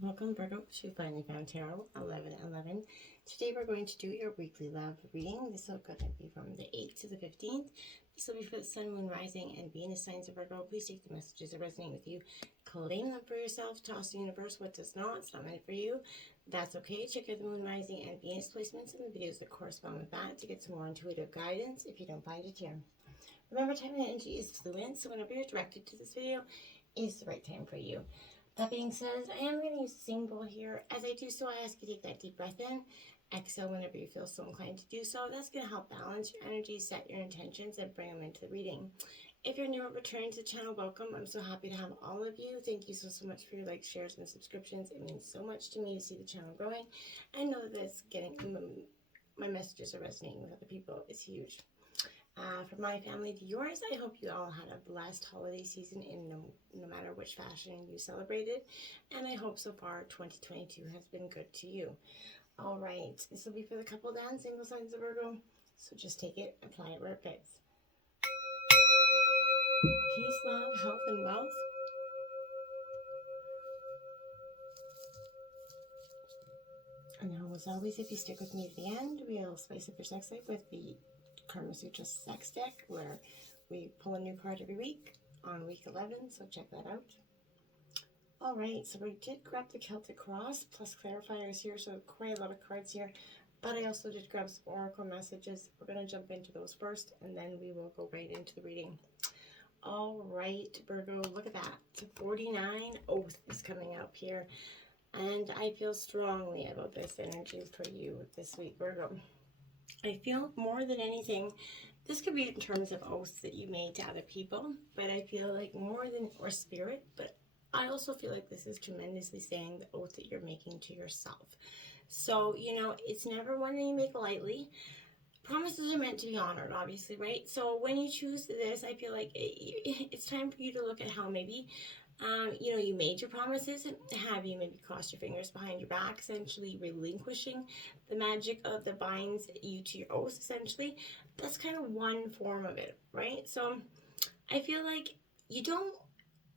Welcome, Virgo, to Finally Found Tarot 11/11. Today we're going to do your weekly love reading. This will going to be from the 8th to the 15th. This will be for the Sun, Moon, Rising, and Venus signs of Virgo. Please take the messages that resonate with you. Claim them for yourself. Toss the universe what does not. It's not meant for you. That's okay. Check out the Moon, Rising, and Venus placements and the videos that correspond with that to get some more intuitive guidance if you don't find it here. Remember, time and energy is fluent, so whenever you're directed to this video, is the right time for you. That being said, I am going to use the same bowl here. As I do so, I ask you to take that deep breath in. Exhale whenever you feel so inclined to do so. That's going to help balance your energy, set your intentions, and bring them into the reading. If you're new or returning to the channel, welcome. I'm so happy to have all of you. Thank you so much for your likes, shares, and subscriptions. It means so much to me to see the channel growing. I know that it's getting, my messages are resonating with other people. It's huge. From my family to yours, I hope you all had a blessed holiday season in no matter which fashion you celebrated. And I hope so far 2022 has been good to you. All right, this will be for the couple down, single signs of Virgo. So just take it, apply it where it fits. Peace, love, health, and wealth. And now, as always, if you stick with me at the end, we'll spice up your sex life with the Karma Sutra sex deck, where we pull a new card every week on week 11, so check that out. All right, so we did grab the Celtic Cross plus clarifiers here, so quite a lot of cards here, but I also did grab some oracle messages. We're going to jump into those first, and then we will go right into the reading. All right, Virgo, look at that. 49 Oath is coming up here, and I feel strongly about this energy for you this week, Virgo. I feel more than anything, this could be in terms of oaths that you made to other people, but I feel like more than, or spirit, but I also feel like this is tremendously saying the oath that you're making to yourself. So, you know, it's never one that you make lightly. Promises are meant to be honored, obviously, right? So when you choose this, I feel like it's time for you to look at how maybe you know, you made your promises, and have you maybe crossed your fingers behind your back, essentially relinquishing the magic of that binds you to your oath, essentially. That's kind of one form of it, right? So I feel like you don't,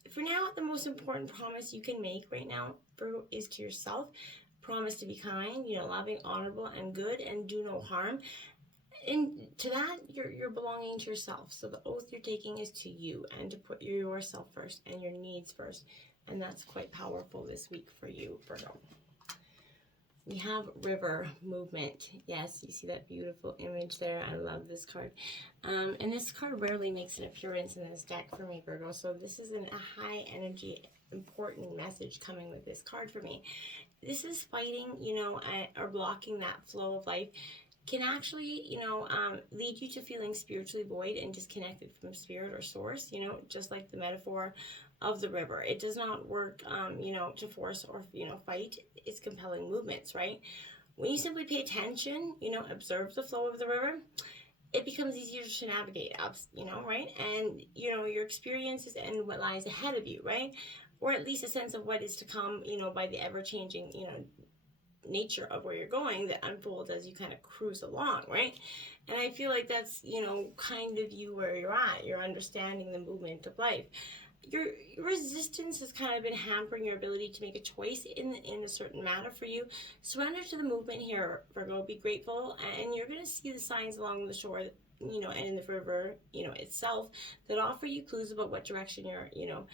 for now, the most important promise you can make right now is to yourself. Promise to be kind, you know, loving, honorable, and good, and do no harm. And to that, you're belonging to yourself. So the oath you're taking is to you, and to put yourself first and your needs first. And that's quite powerful this week for you, Virgo. We have river movement. Yes, you see that beautiful image there. I love this card. And this card rarely makes an appearance in this deck for me, Virgo. So this is a high energy, important message coming with this card for me. This is fighting, you know, or blocking that flow of life. Can actually, you know, lead you to feeling spiritually void and disconnected from spirit or source, you know, just like the metaphor of the river. It does not work, you know, to force or, you know, fight. It's compelling movements, right? When you simply pay attention, you know, observe the flow of the river, it becomes easier to navigate, you know, right? And, you know, your experiences and what lies ahead of you, right? Or at least a sense of what is to come, you know, by the ever-changing, you know, nature of where you're going that unfolds as you kind of cruise along, right? And I feel like that's, you know, kind of you where you're at. You're understanding the movement of life. Your resistance has kind of been hampering your ability to make a choice in a certain matter for you. Surrender to the movement here, Virgo. Be grateful, and you're going to see the signs along the shore, you know, and in the river, you know, itself, that offer you clues about what direction you're, you know,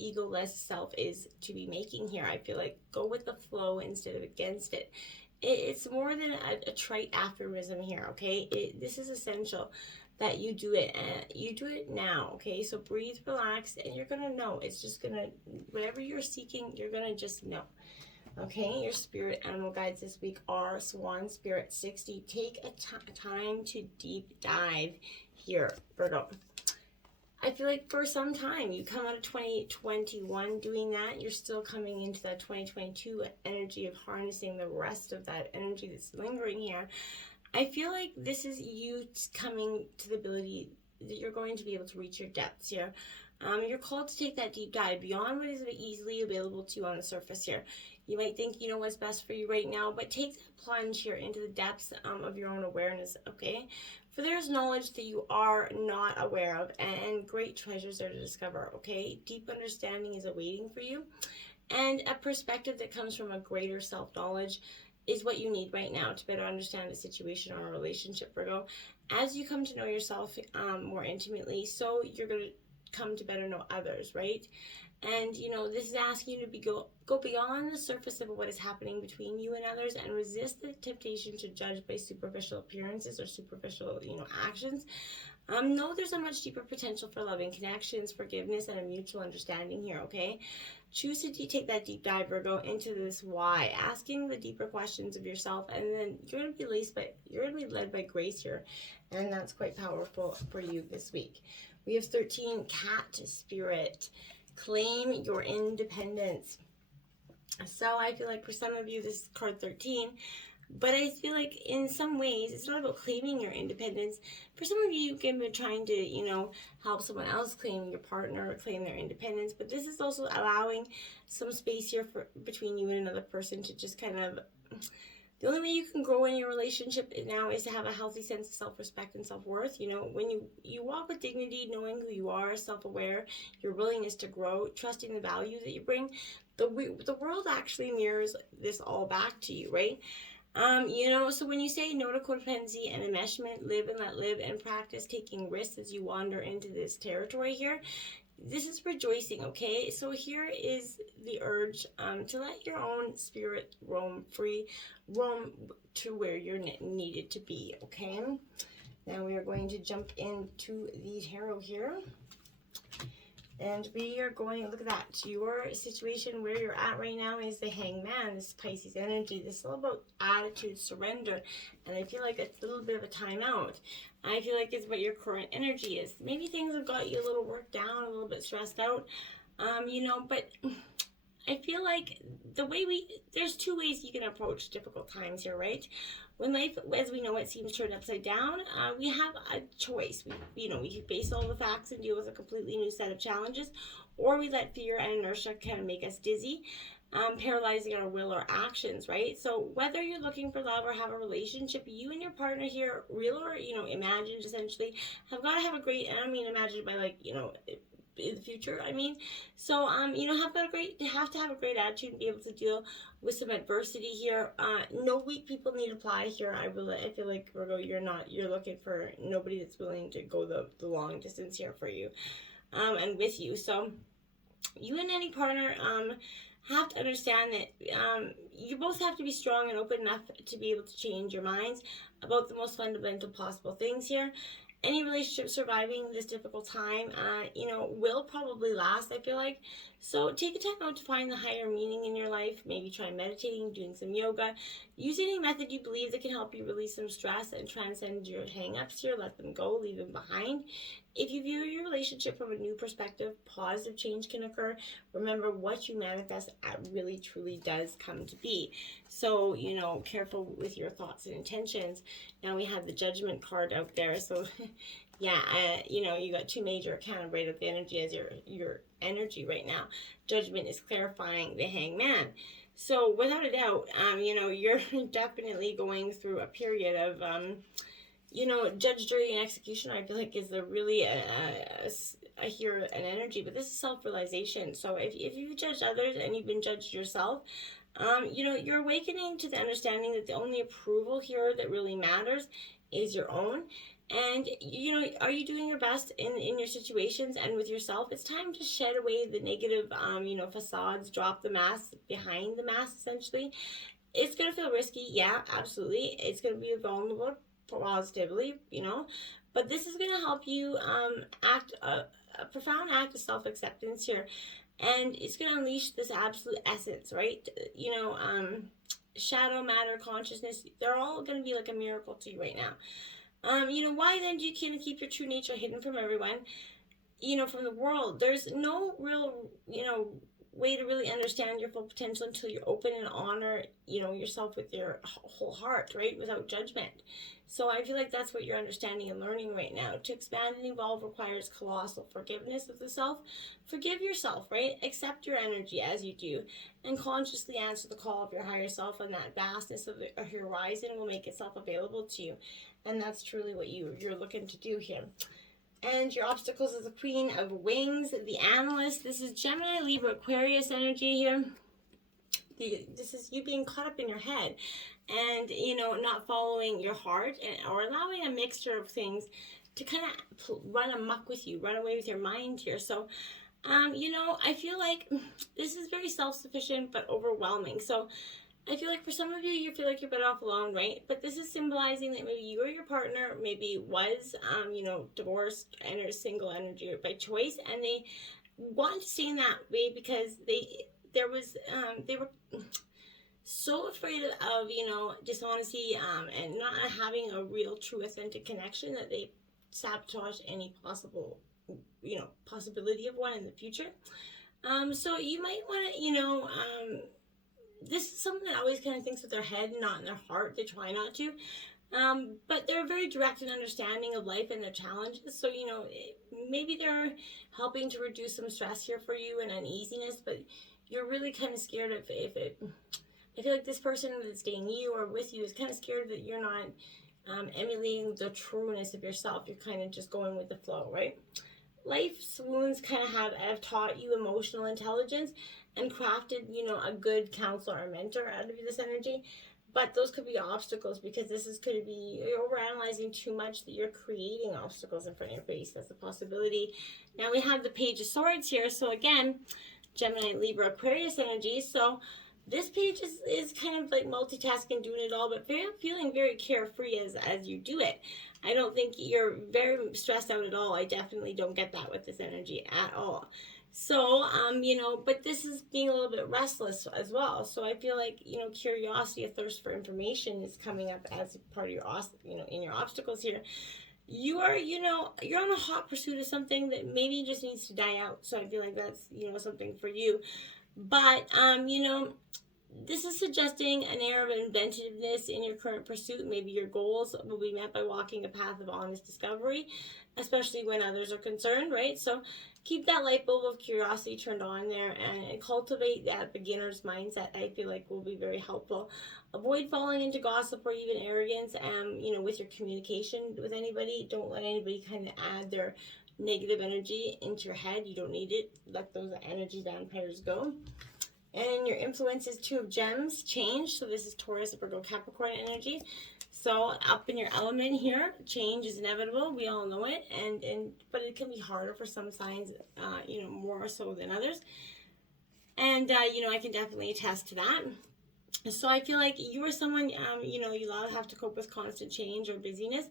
egoless self is to be making here. I feel like go with the flow instead of against it. It's more than a trite aphorism here, okay? This is essential that you do it, and you do it now, okay? So breathe, relax, and you're gonna know. It's just gonna, whatever you're seeking, you're gonna just know. Okay, your spirit animal guides this week are Swan Spirit 60. Take a time to deep dive here, Virgo. I feel like for some time, you come out of 2021 doing that, you're still coming into that 2022 energy of harnessing the rest of that energy that's lingering here. I feel like this is you coming to the ability that you're going to be able to reach your depths here. You're called to take that deep dive beyond what is easily available to you on the surface here. You might think you know what's best for you right now, but take that plunge here into the depths of your own awareness, okay? For there's knowledge that you are not aware of, and great treasures are to discover, okay? Deep understanding is awaiting for you, and a perspective that comes from a greater self-knowledge is what you need right now to better understand the situation or a relationship, Virgo. As you come to know yourself more intimately, so you're going to come to better know others, right? And, you know, this is asking you to go beyond the surface of what is happening between you and others and resist the temptation to judge by superficial appearances or superficial, you know, actions. Know there's a much deeper potential for loving connections, forgiveness, and a mutual understanding here, okay? Choose to take that deep dive, Virgo, into this why, asking the deeper questions of yourself, and then you're going to be led by grace here, and that's quite powerful for you this week. We have 13, Cat Spirit. Claim your independence. So I feel like for some of you, this is card 13, but I feel like in some ways, it's not about claiming your independence. For some of you, you can be trying to, you know, help someone else claim your partner, claim their independence, but this is also allowing some space here between you and another person to just kind of... The only way you can grow in your relationship now is to have a healthy sense of self-respect and self-worth. You know, when you walk with dignity, knowing who you are, self-aware, your willingness to grow, trusting the value that you bring, the world actually mirrors this all back to you, right? You know, so when you say no to codependency and enmeshment, live and let live, and practice taking risks as you wander into this territory here, this is rejoicing, okay? So here is the urge to let your own spirit roam free, roam to where you're needed to be, okay? Now we are going to jump into the tarot here. And we are going, look at that, your situation where you're at right now is the Hangman, this Pisces energy. This is all about attitude, surrender, and I feel like it's a little bit of a timeout. I feel like it's what your current energy is. Maybe things have got you a little worked down, a little bit stressed out, you know, but I feel like there's two ways you can approach difficult times here, right? When life, as we know it, seems turned upside down, we have a choice. We can face all the facts and deal with a completely new set of challenges, or we let fear and inertia kind of make us dizzy, paralyzing our will or actions, right? So whether you're looking for love or have a relationship, you and your partner here, real or, you know, imagined essentially, have got to have a great, and I mean imagined by like, you know, in the future, I mean, so you know, have to have a great attitude and be able to deal with some adversity here. No weak people need to apply here. I feel like, Virgo, you're looking for nobody that's willing to go the long distance here for you and with you. So you and any partner have to understand that you both have to be strong and open enough to be able to change your minds about the most fundamental possible things here. Any relationship surviving this difficult time, you know, will probably last, I feel like. So take a time out to find the higher meaning in your life. Maybe try meditating, doing some yoga. Use any method you believe that can help you release some stress and transcend your hang-ups here. Let them go, leave them behind. If you view your relationship from a new perspective, positive change can occur. Remember, what you manifest really truly does come to be. So, you know, careful with your thoughts and intentions. Now we have the Judgment card out there. So, yeah, you know, you got two major arcana right at the energy as your energy right now. Judgment is clarifying the Hangman. So, without a doubt, you know, you're definitely going through a period of... you know, judge, jury, and execution, I feel like is I hear an energy, but this is self-realization. So if you judge others and you've been judged yourself, you know, you're awakening to the understanding that the only approval here that really matters is your own. And, you know, are you doing your best in your situations and with yourself? It's time to shed away the negative, you know, facades, drop the mask behind the mask, essentially. It's going to feel risky. Yeah, absolutely. It's going to be vulnerable positively, you know, but this is going to help you act a profound act of self-acceptance here, and it's going to unleash this absolute essence, right? You know, shadow, matter, consciousness, they're all going to be like a miracle to you right now. You know, why then do you kind of keep your true nature hidden from everyone, you know, from the world? There's no real, you know, way to really understand your full potential until you're open and honor, yourself with your whole heart, right? Without judgment. So I feel like that's what you're understanding and learning right now. To expand and evolve requires colossal forgiveness of the self. Forgive yourself, right? Accept your energy as you do, and consciously answer the call of your higher self, and that vastness of your horizon will make itself available to you. And that's truly what you're looking to do here. And your obstacles is the Queen of Wings, the Analyst. This is Gemini, Libra, Aquarius energy here. This is you being caught up in your head and, not following your heart, or allowing a mixture of things to kind of run amok with you, run away with your mind here. So, I feel like this is very self-sufficient but overwhelming. So I feel like for some of you, you feel like you're better off alone, right? But this is symbolizing that maybe you or your partner maybe was, divorced and or single energy by choice, and they want to stay in that way because they were so afraid of dishonesty and not having a real, true, authentic connection that they sabotage any possible possibility of one in the future. So you might want to this is something that always kind of thinks with their head, not in their heart. They try not to. But they're very direct and understanding of life and their challenges. So, maybe they're helping to reduce some stress here for you and uneasiness, but you're really kind of scared of I feel like this person that's dating you or with you is kind of scared that you're not emulating the trueness of yourself. You're kind of just going with the flow, right? Life's wounds kind of have taught you emotional intelligence and crafted, a good counselor or mentor out of this energy. But those could be obstacles because could be you're overanalyzing too much, that you're creating obstacles in front of your face. That's a possibility. Now we have the Page of Swords here. So again, Gemini, Libra, Aquarius energy. So this page is kind of like multitasking, doing it all, but feeling very carefree as you do it. I don't think you're very stressed out at all. I definitely don't get that with this energy at all. So, but this is being a little bit restless as well. So I feel like, curiosity, a thirst for information is coming up as part of your, in your obstacles here. You are, you're on a hot pursuit of something that maybe just needs to die out. So I feel like that's, something for you. But, this is suggesting an air of inventiveness in your current pursuit. Maybe your goals will be met by walking a path of honest discovery, especially when others are concerned, right? So keep that light bulb of curiosity turned on there and cultivate that beginner's mindset. I feel like will be very helpful. Avoid falling into gossip or even arrogance, with your communication with anybody. Don't let anybody kind of add their negative energy into your head. You don't need it. Let those energy vampires go. And your influence is Two of Gems, change. So this is Taurus, Virgo, Capricorn energy. So up in your element here, change is inevitable. We all know it, but it can be harder for some signs, more so than others. And I can definitely attest to that. So I feel like you are someone, you have to cope with constant change or busyness.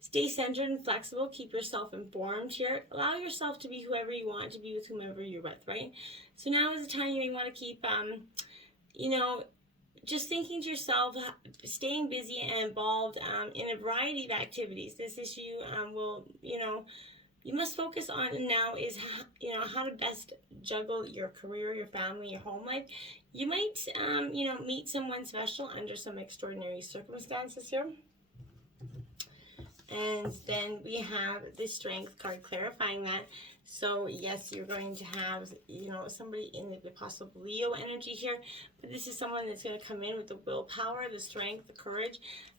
Stay centered and flexible. Keep yourself informed here. Allow yourself to be whoever you want to be with whomever you're with, right? So now is the time you may want to keep, just thinking to yourself, staying busy and involved in a variety of activities. This issue will, you must focus on now is, how to best juggle your career, your family, your home life. You might, meet someone special under some extraordinary circumstances here. And then we have the Strength card clarifying that. So yes, you're going to have, somebody in the possible Leo energy here, but this is someone that's going to come in with the willpower, the strength, the courage,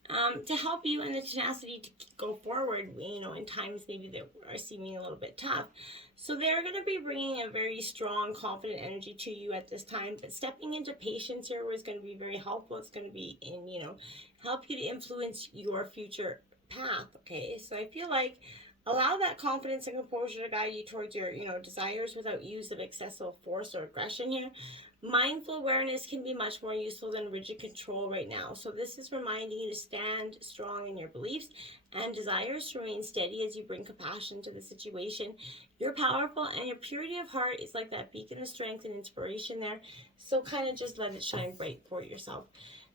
to help you, and the tenacity to go forward, in times maybe that are seeming a little bit tough. So they're going to be bringing a very strong, confident energy to you at this time, but stepping into patience here is going to be very helpful. It's going to be help you to influence your future path. Okay, so I feel like allow that confidence and composure to guide you towards your desires without use of excessive force or aggression here. Mindful awareness can be much more useful than rigid control right now. So this is reminding you to stand strong in your beliefs and desires, to remain steady as you bring compassion to the situation. You're powerful, and your purity of heart is like that beacon of strength and inspiration there. So kind of just let it shine bright for yourself.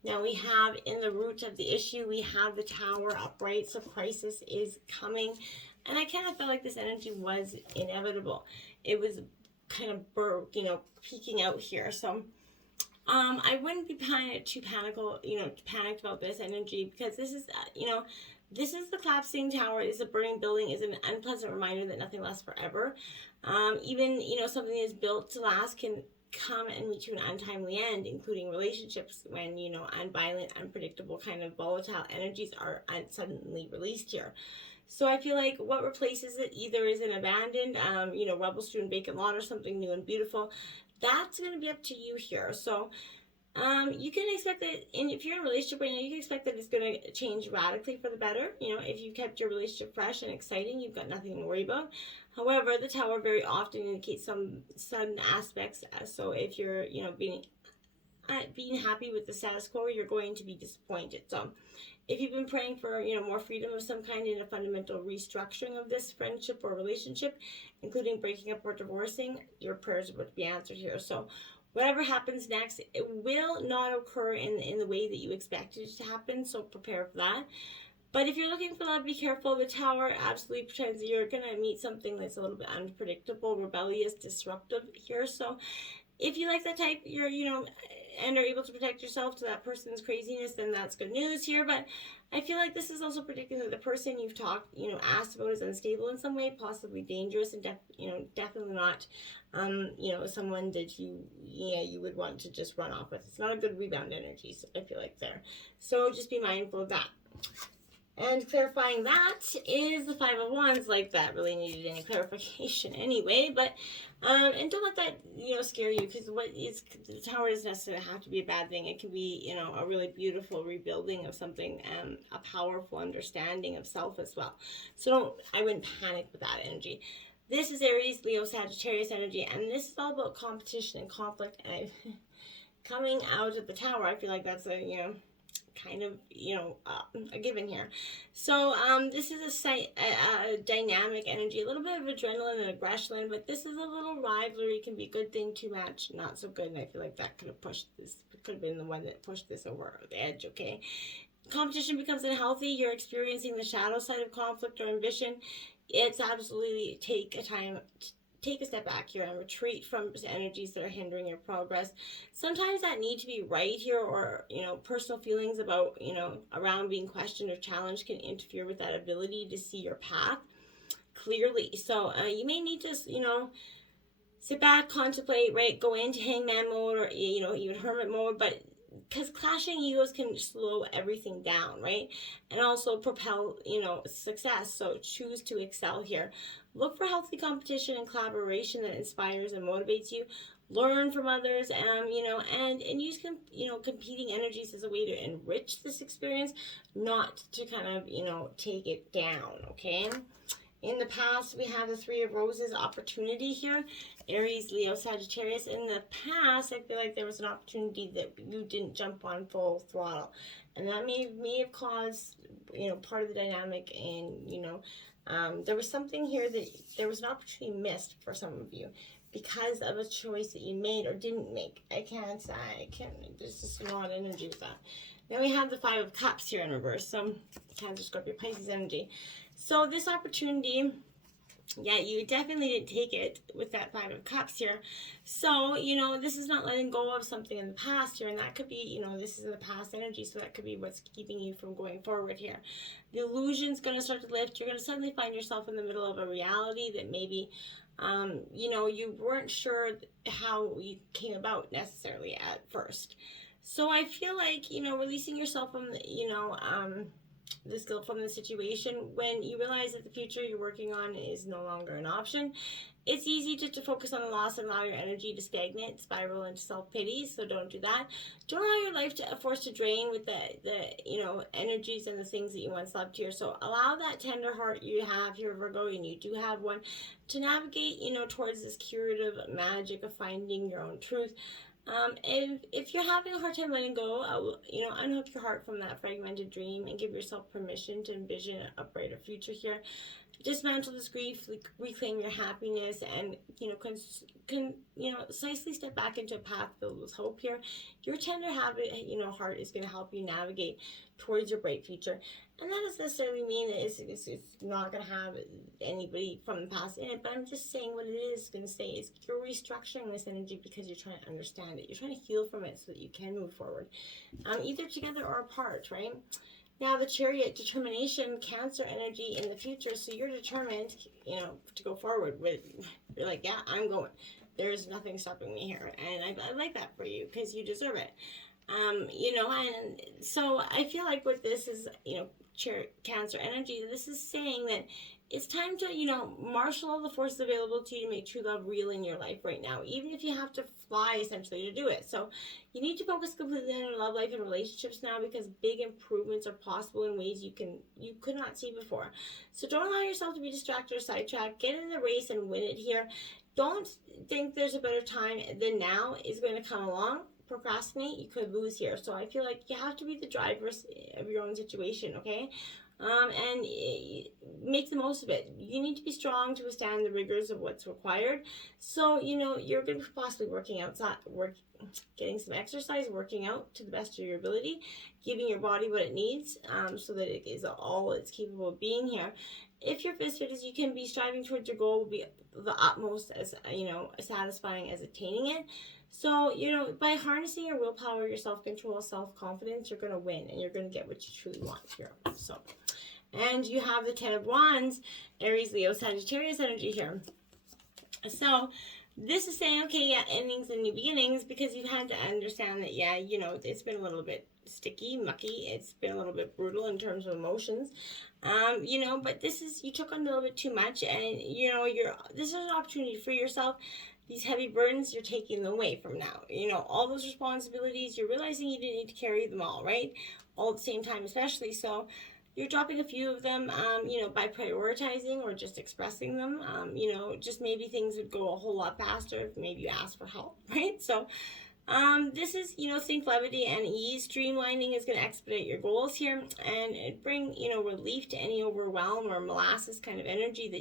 Now we have in the root of the issue, we have the Tower upright. So crisis is coming. And I kind of felt like this energy was inevitable. It was kind of peeking out here. So I wouldn't be too panicked about this energy, because this is this is the collapsing tower, is a burning building, is an unpleasant reminder that nothing lasts forever. Even something that is built to last can come and meet to an untimely end, including relationships, when unviolent, unpredictable, kind of volatile energies are suddenly released here. So I feel like what replaces it either is an abandoned rubble strewn vacant lot, or something new and beautiful. That's going to be up to you here. So you can expect that, and if you're in a relationship right now, you can expect that it's going to change radically for the better. If you kept your relationship fresh and exciting, you've got nothing to worry about. However, the tower very often indicates some sudden aspects. So if you're, being happy with the status quo, you're going to be disappointed. So if you've been praying for, more freedom of some kind in a fundamental restructuring of this friendship or relationship, including breaking up or divorcing, your prayers are about to be answered here. So whatever happens next, it will not occur in the way that you expected it to happen. So prepare for that. But if you're looking for love, be careful. The tower absolutely pretends that you're going to meet something that's a little bit unpredictable, rebellious, disruptive here. So if you like that type, you're, and are able to protect yourself to that person's craziness, then that's good news here. But I feel like this is also predicting that the person you've asked about is unstable in some way, possibly dangerous, and definitely not, someone that you would want to just run off with. It's not a good rebound energy, so I feel like there. So just be mindful of that. And clarifying that is the Five of Wands. Like, that really needed any clarification anyway. But and don't let that scare you, because the tower doesn't necessarily have to be a bad thing. It can be a really beautiful rebuilding of something, a powerful understanding of self as well. So I wouldn't panic with that energy. This is Aries, Leo, Sagittarius energy, and this is all about competition and conflict. And coming out of the tower, I feel like that's a kind of a given here. So this is a dynamic energy, a little bit of adrenaline and aggression, but this is a little rivalry. Can be a good thing to match, not so good. And I feel like that could have been the one that pushed this over the edge. Okay, competition becomes unhealthy. You're experiencing the shadow side of conflict or ambition. It's absolutely take a step back here and retreat from energies that are hindering your progress. Sometimes that need to be right here, or personal feelings about around being questioned or challenged can interfere with that ability to see your path clearly. So you may need to sit back, contemplate, right, go into hangman mode, or even hermit mode, but because clashing egos can slow everything down, right, and also propel success. So choose to excel here. Look for healthy competition and collaboration that inspires and motivates you. Learn from others, and use competing energies as a way to enrich this experience, not to kind of take it down. Okay. In the past, we have the Three of Roses opportunity here. Aries, Leo, Sagittarius. In the past, I feel like there was an opportunity that you didn't jump on full throttle, and that may have caused part of the dynamic. And there was something here that there was an opportunity missed for some of you because of a choice that you made or didn't make. I can't. There's just an odd energy with that. Then we have the Five of Cups here in reverse. So Cancer, Scorpio, Pisces energy. So this opportunity, yeah, you definitely didn't take it with that Five of Cups here. So, this is not letting go of something in the past here, and that could be, this is in the past energy, so that could be what's keeping you from going forward here. The illusion's going to start to lift. You're going to suddenly find yourself in the middle of a reality that maybe, you weren't sure how you came about necessarily at first. So I feel like, releasing yourself from, this guilt from the situation, when you realize that the future you're working on is no longer an option, it's easy to focus on the loss and allow your energy to stagnate, spiral into self-pity. So don't do that. Don't allow your life to force to drain with the energies and the things that you once loved here. So allow that tender heart you have here, Virgo, and you do have one, to navigate towards this curative magic of finding your own truth. And if you're having a hard time letting go, unhook your heart from that fragmented dream and give yourself permission to envision a brighter future here. dismantle this grief, reclaim your happiness, and slightly step back into a path filled with hope here. Your tender heart is going to help you navigate towards your bright future. And that doesn't necessarily mean that it's not going to have anybody from the past in it, but I'm just saying what it is going to say is you're restructuring this energy because you're trying to understand it. You're trying to heal from it so that you can move forward, either together or apart, right? Now, the Chariot, determination, Cancer energy in the future. So you're determined, to go forward with. You're like, yeah, I'm going. There's nothing stopping me here, and I like that for you because you deserve it. And so I feel like with this is, Cancer energy, this is saying that it's time to, marshal all the forces available to you to make true love real in your life right now, even if you have to fly essentially to do it. So you need to focus completely on your love life and relationships now, because big improvements are possible in ways you could not see before. So don't allow yourself to be distracted or sidetracked. Get in the race and win it here. Don't think there's a better time than now is going to come along. Procrastinate, you could lose here. So I feel like you have to be the driver of your own situation, okay? And make the most of it. You need to be strong to withstand the rigors of what's required. So, you're going to be possibly getting some exercise, working out to the best of your ability, giving your body what it needs, so that it is all it's capable of being here. If you're as fit as you can be, striving towards your goal will be the utmost as, satisfying as attaining it. So, by harnessing your willpower, your self-control, self-confidence, you're going to win and you're going to get what you truly want here. So, and you have the 10 of Wands, Aries, Leo, Sagittarius energy here. So, this is saying, okay, yeah, endings and new beginnings, because you've had to understand that, yeah, it's been a little bit sticky, mucky. It's been a little bit brutal in terms of emotions. But you took on a little bit too much, and, this is an opportunity for yourself. These heavy burdens, you're taking them away from now. All those responsibilities, you're realizing you didn't need to carry them all, right? All at the same time, especially. So you're dropping a few of them, by prioritizing or just expressing them. Just maybe things would go a whole lot faster if maybe you ask for help, right? So this is, think levity and ease. Streamlining is going to expedite your goals here and bring, relief to any overwhelm or molasses kind of energy that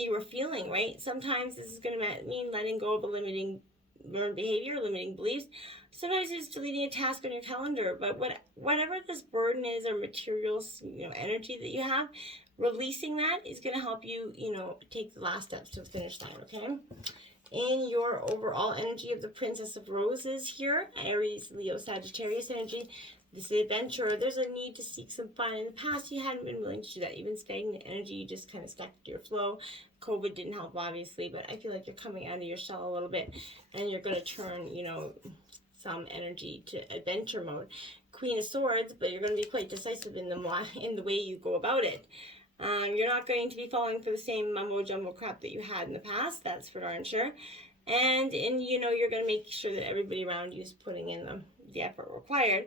you were feeling, right? Sometimes this is going to mean letting go of a limiting learned behavior, limiting beliefs. Sometimes it's deleting a task on your calendar, but whatever this burden is or materials, energy that you have, releasing that is going to help you, take the last steps to the finish line, okay? In your overall energy of the Princess of Roses here, Aries, Leo, Sagittarius energy, this is adventurer. There's a need to seek some fun. In the past, you hadn't been willing to do that. You've been stagnant energy. You just kind of stuck to your flow. COVID didn't help, obviously, but I feel like you're coming out of your shell a little bit, and you're going to turn, some energy to adventure mode. Queen of Swords, but you're going to be quite decisive in the way you go about it. You're not going to be falling for the same mumbo-jumbo crap that you had in the past. That's for darn sure. And you're going to make sure that everybody around you is putting in the effort required.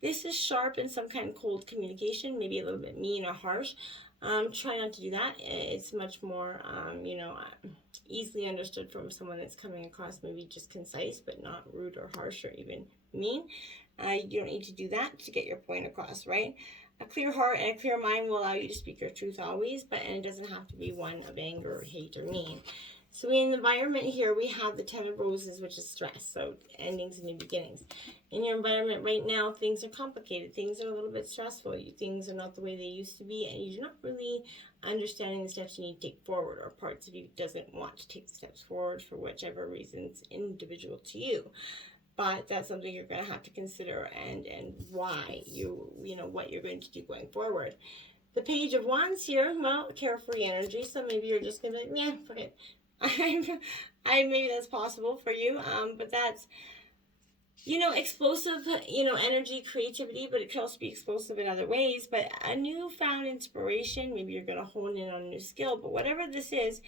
This is sharp and some kind of cold communication, maybe a little bit mean or harsh. Try not to do that. It's much more, easily understood from someone that's coming across maybe just concise, but not rude or harsh or even mean. You don't need to do that to get your point across, right? A clear heart and a clear mind will allow you to speak your truth always, and it doesn't have to be one of anger, or hate, or mean. So in the environment here, we have the 10 of Roses, which is stress, so endings and new beginnings. In your environment right now, things are complicated. Things are a little bit stressful. Things are not the way they used to be, and you're not really understanding the steps you need to take forward, or parts of you doesn't want to take the steps forward for whichever reasons individual to you. But that's something you're going to have to consider and why what you're going to do going forward. The Page of Wands here, well, carefree energy, so maybe you're just going to be like, yeah, fuck it. Maybe that's possible for you, but that's, explosive, energy, creativity, but it can also be explosive in other ways. But a newfound inspiration, maybe you're going to hone in on a new skill, but whatever this is,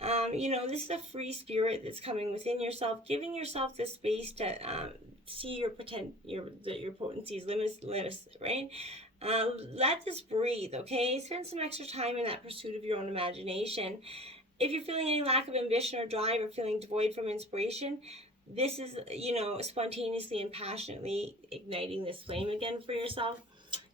this is a free spirit that's coming within yourself, giving yourself the space to see your potency is limitless, right? Let this breathe, okay? Spend some extra time in that pursuit of your own imagination. If you're feeling any lack of ambition or drive or feeling devoid from inspiration, this is, spontaneously and passionately igniting this flame again for yourself.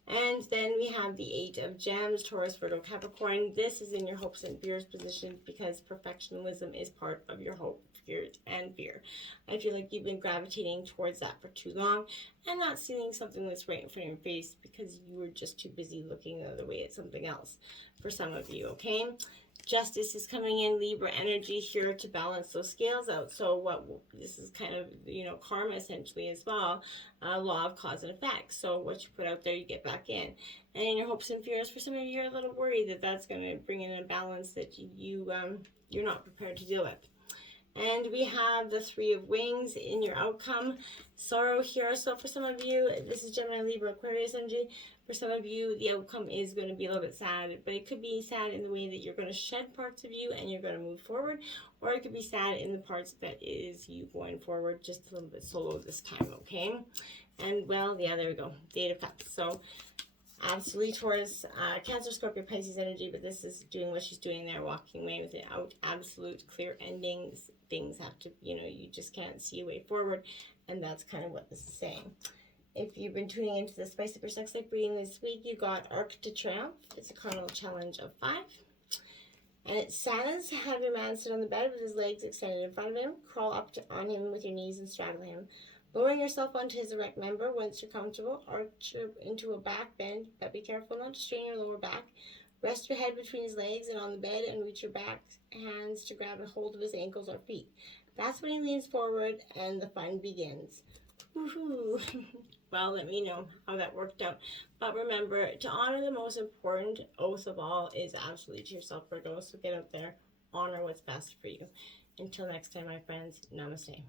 And then we have the Eight of Gems, Taurus, Virgo, Capricorn. This is in your hopes and fears position because perfectionism is part of your hope, fears, and fear. I feel like you've been gravitating towards that for too long and not seeing something that's right in front of your face because you were just too busy looking the other way at something else for some of you, okay? Justice is coming in, Libra energy here to balance those scales out. So this is kind of, karma essentially as well, law of cause and effect. So what you put out there, you get back in. And in your hopes and fears, for some of you, you're a little worried that that's going to bring in a balance that you're not prepared to deal with. And we have the Three of Wings in your outcome. Sorrow here. So for some of you, this is Gemini, Libra, Aquarius energy. For some of you, the outcome is going to be a little bit sad, but it could be sad in the way that you're going to shed parts of you and you're going to move forward, or it could be sad in the parts that is you going forward just a little bit solo this time, okay? And well, yeah, there we go. The Eight of Cups. So absolutely Taurus, Cancer, Scorpio, Pisces energy, but this is doing what she's doing there, walking away without absolute clear endings. Things have to, you just can't see a way forward, and that's kind of what this is saying. If you've been tuning into the Spice Up Your Sex Life reading this week, you got Arc de Triomphe. It's a carnal challenge of 5. And it's Santa's. Have your man sit on the bed with his legs extended in front of him. Crawl up on him with your knees and straddle him. Lowering yourself onto his erect member once you're comfortable. Arch into a back bend, but be careful not to strain your lower back. Rest your head between his legs and on the bed and reach your back hands to grab a hold of his ankles or feet. That's when he leans forward and the fun begins. Woohoo! Well, let me know how that worked out. But remember, to honor the most important oath of all is absolutely to yourself, Virgo. So get out there, honor what's best for you. Until next time, my friends, namaste.